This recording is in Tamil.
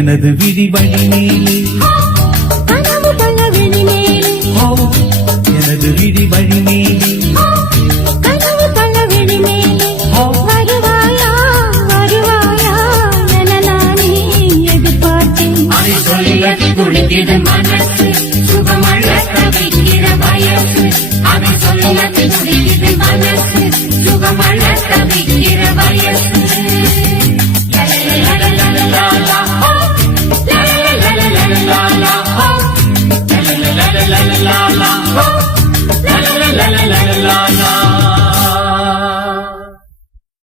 எனது விழி வழி மேலே கனவு பல விழி மேலே எனது விழி வழி மேலே கனவு பல விழி மேலே வருவாயா வருவாயா என நானே எதிர்பார்த்தேன் அதை சொல்ல துடிக்கிற மனசு